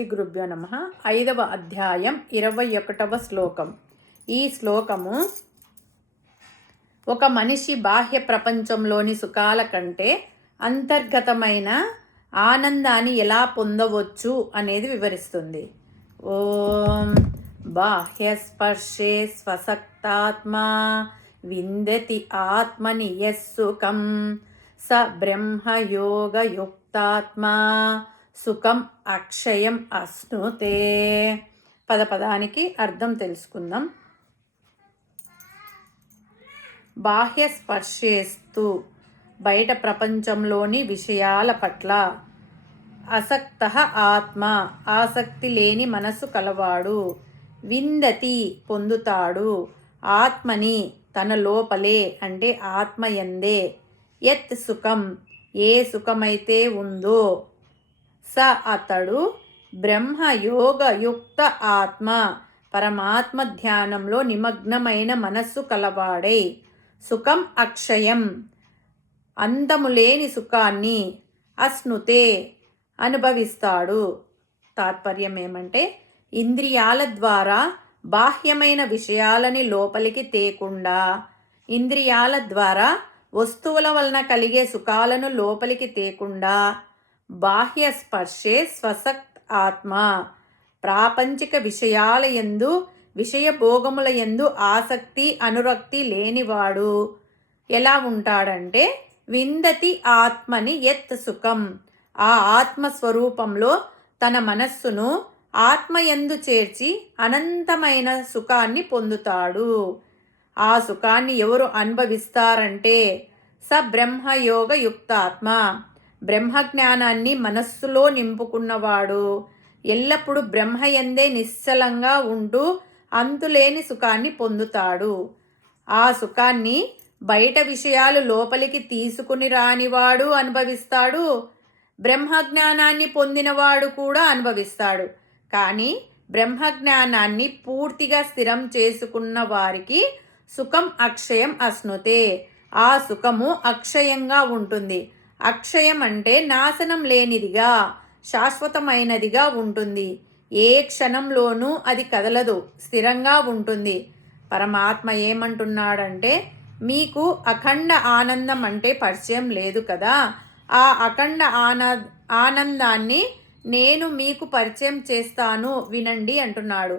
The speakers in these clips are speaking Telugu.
శ్రీ గురుభ్యో నమ. ఐదవ అధ్యాయం ఇరవై ఒకటవ శ్లోకం. ఈ శ్లోకము ఒక మనిషి బాహ్య ప్రపంచంలోని సుఖాల కంటే అంతర్గతమైన ఆనందాన్ని ఎలా పొందవచ్చు అనేది వివరిస్తుంది. ఓం బాహ్య స్పర్శే స్వసక్తాత్మా విందతి ఆత్మని యస్సుఖం స బ్రహ్మయోగయుక్తాత్మా సుఖం అక్షయం అశ్నుతే. పదపదానికి అర్థం తెలుసుకుందాం. బాహ్య స్పర్శేస్తూ బయట ప్రపంచంలోని విషయాల పట్ల అసక్త ఆత్మ ఆసక్తి లేని మనసు కలవాడు విందతి పొందుతాడు ఆత్మని తన లోపలే అంటే ఆత్మయందే. యత్ సుఖం ఏ సుఖమైతే ఉందో స అతడు బ్రహ్మయోగయుక్త ఆత్మ. పరమాత్మ ధ్యానంలో నిమగ్నమైన మనస్సు కలవాడై. సుఖం అక్షయం. అందములేని సుఖాన్ని అస్నుతే అనుభవిస్తాడు. తాత్పర్యం ఏమంటే ఇంద్రియాల ద్వారా బాహ్యమైన విషయాలని లోపలికి తేకుండా ఇంద్రియాల ద్వారా వస్తువుల వలన కలిగే సుఖాలను లోపలికి తేకుండా బాహ్య స్పర్శే స్వసక్త్ ఆత్మ. ప్రాపంచిక విషయాల విషయభోగములయందు విషయ భోగముల ఆసక్తి అనురక్తి లేనివాడు. ఎలా ఉంటాడంటే విందతి ఆత్మని ఎత్ సుఖం. ఆ ఆత్మస్వరూపంలో తన మనస్సును ఆత్మయందు చేర్చి అనంతమైన సుఖాన్ని పొందుతాడు. ఆ సుఖాన్ని ఎవరు అనుభవిస్తారంటే స బ్రహ్మయోగ యుక్తాత్మ బ్రహ్మజ్ఞానాన్ని మనస్సులో నింపుకున్నవాడు. ఎల్లప్పుడూ బ్రహ్మయందే నిశ్చలంగా ఉంటూ అంతులేని సుఖాన్ని పొందుతాడు. ఆ సుఖాన్ని బయట విషయాలు లోపలికి తీసుకుని రానివాడు అనుభవిస్తాడు. బ్రహ్మజ్ఞానాన్ని పొందినవాడు కూడా అనుభవిస్తాడు. కానీ బ్రహ్మజ్ఞానాన్ని పూర్తిగా స్థిరం చేసుకున్న వారికి సుఖం అక్షయం అశ్నుతే. ఆ సుఖము అక్షయంగా ఉంటుంది. అక్షయం అంటే నాశనం లేనిదిగా శాశ్వతమైనదిగా ఉంటుంది. ఏ క్షణంలోనూ అది కదలదు స్థిరంగా ఉంటుంది. పరమాత్మ ఏమంటున్నాడంటే మీకు అఖండ ఆనందం అంటే పరిచయం లేదు కదా. ఆ అఖండ ఆన ఆనందాన్ని నేను మీకు పరిచయం చేస్తాను వినండి అంటున్నాడు.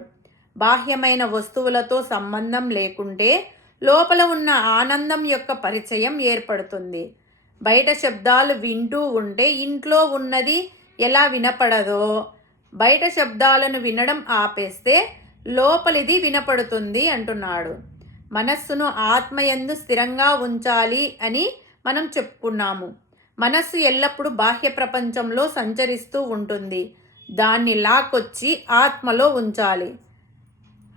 బాహ్యమైన వస్తువులతో సంబంధం లేకుంటే లోపల ఉన్న ఆనందం యొక్క పరిచయం ఏర్పడుతుంది. బయట శబ్దాలు వింటూ ఉంటే ఇంట్లో ఉన్నది ఎలా వినపడదో. బయట శబ్దాలను వినడం ఆపేస్తే లోపలిది వినపడుతుంది అంటున్నాడు. మనస్సును ఆత్మయందు స్థిరంగా ఉంచాలి అని మనం చెప్పుకున్నాము. మనస్సు ఎల్లప్పుడూ బాహ్య ప్రపంచంలో సంచరిస్తూ ఉంటుంది. దాన్ని లాక్కొచ్చి ఆత్మలో ఉంచాలి.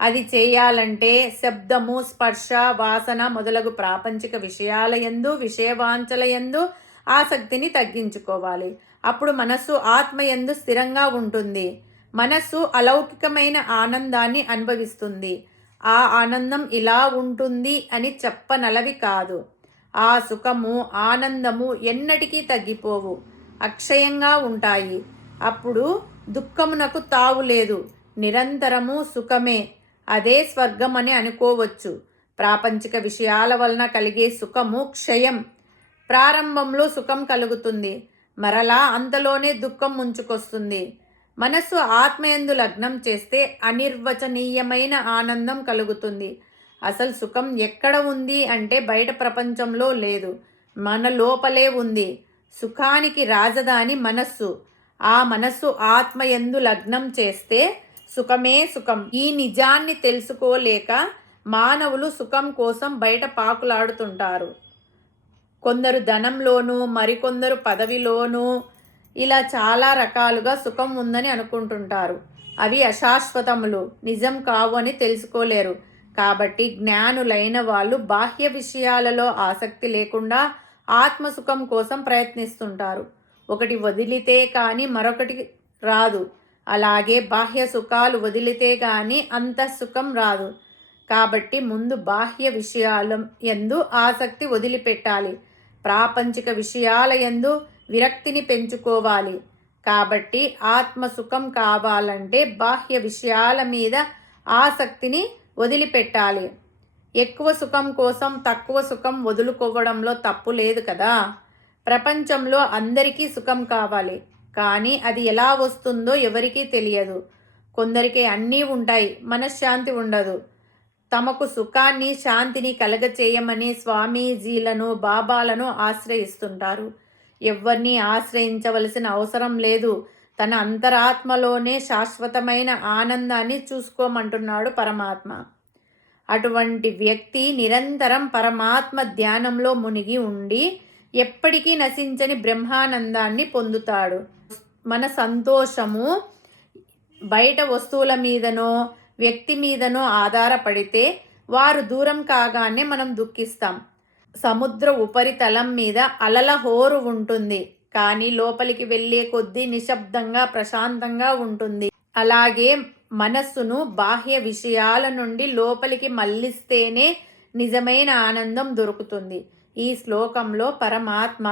అది చేయాలంటే శబ్దము స్పర్శ వాసన మొదలగు ప్రాపంచిక విషయాల ఎందు విషయవాంచల ఎందు ఆసక్తిని తగ్గించుకోవాలి. అప్పుడు మనస్సు ఆత్మ ఎందు స్థిరంగా ఉంటుంది. మనస్సు అలౌకికమైన ఆనందాన్ని అనుభవిస్తుంది. ఆ ఆనందం ఇలా ఉంటుంది అని చెప్పనలవి కాదు. ఆ సుఖము ఆనందము ఎన్నటికీ తగ్గిపోవు. అక్షయంగా ఉంటాయి. అప్పుడు దుఃఖమునకు తావు లేదు. నిరంతరము సుఖమే. అదే స్వర్గం అని అనుకోవచ్చు. ప్రాపంచిక విషయాల వలన కలిగే సుఖము క్షయం. ప్రారంభంలో సుఖం కలుగుతుంది. మరలా అంతలోనే దుఃఖం ముంచుకొస్తుంది. మనస్సు ఆత్మయందు లగ్నం చేస్తే అనిర్వచనీయమైన ఆనందం కలుగుతుంది. అసలు సుఖం ఎక్కడ ఉంది అంటే బయట ప్రపంచంలో లేదు. మన లోపలే ఉంది. సుఖానికి రాజధాని మనస్సు. ఆ మనస్సు ఆత్మయందు లగ్నం చేస్తే సుఖమే సుఖం. ఈ నిజాన్ని తెలుసుకోలేక మానవులు సుఖం కోసం బయట పాకులాడుతుంటారు. కొందరు ధనంలోనూ మరికొందరు పదవిలోనూ ఇలా చాలా రకాలుగా సుఖం ఉందని అనుకుంటుంటారు. అవి అశాశ్వతములు నిజం కావు అని తెలుసుకోలేరు. కాబట్టి జ్ఞానులైన వాళ్ళు బాహ్య విషయాలలో ఆసక్తి లేకుండా ఆత్మసుఖం కోసం ప్రయత్నిస్తుంటారు. ఒకటి వదిలితే కానీ మరొకటి రాదు. అలాగే బాహ్య సుఖాలు వదిలితే కానీ అంత సుఖం రాదు. కాబట్టి ముందు బాహ్య విషయాల ఎందు ఆసక్తి వదిలిపెట్టాలి. ప్రాపంచిక విషయాల ఎందు విరక్తిని పెంచుకోవాలి. కాబట్టి ఆత్మ సుఖం కావాలంటే బాహ్య విషయాల మీద ఆసక్తిని వదిలిపెట్టాలి. ఎక్కువ సుఖం కోసం తక్కువ సుఖం వదులుకోవడంలో తప్పు లేదు కదా. ప్రపంచంలో అందరికీ సుఖం కావాలి. కానీ అది ఎలా వస్తుందో ఎవరికీ తెలియదు. కొందరికి అన్నీ ఉంటాయి మనశ్శాంతి ఉండదు. తమకు సుఖాన్ని శాంతిని కలగచేయమని స్వామీజీలను బాబాలను ఆశ్రయిస్తుంటారు. ఎవరిని ఆశ్రయించవలసిన అవసరం లేదు. తన అంతరాత్మలోనే శాశ్వతమైన ఆనందాన్ని చూసుకోమంటున్నాడు పరమాత్మ. అటువంటి వ్యక్తి నిరంతరం పరమాత్మ ధ్యానంలో మునిగి ఉండి ఎప్పటికీ నశించని బ్రహ్మానందాన్ని పొందుతాడు. మన సంతోషము బయట వస్తువుల మీదనో వ్యక్తి మీదనో ఆధారపడితే వారు దూరం కాగానే మనం దుఃఖిస్తాం. సముద్ర ఉపరితలం మీద అలల హోరు ఉంటుంది. కానీ లోపలికి వెళ్ళే కొద్దీ నిశ్శబ్దంగా ప్రశాంతంగా ఉంటుంది. అలాగే మనస్సును బాహ్య విషయాల నుండి లోపలికి మళ్ళిస్తేనే నిజమైన ఆనందం దొరుకుతుంది. ఈ శ్లోకంలో పరమాత్మ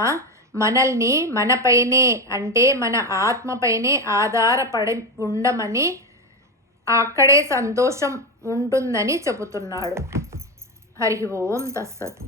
మనల్ని మనపైనే అంటే మన ఆత్మపైనే ఆధారపడి ఉండమని అక్కడే సంతోషం ఉంటుందని చెబుతున్నాడు. హరి ఓం తస్సత్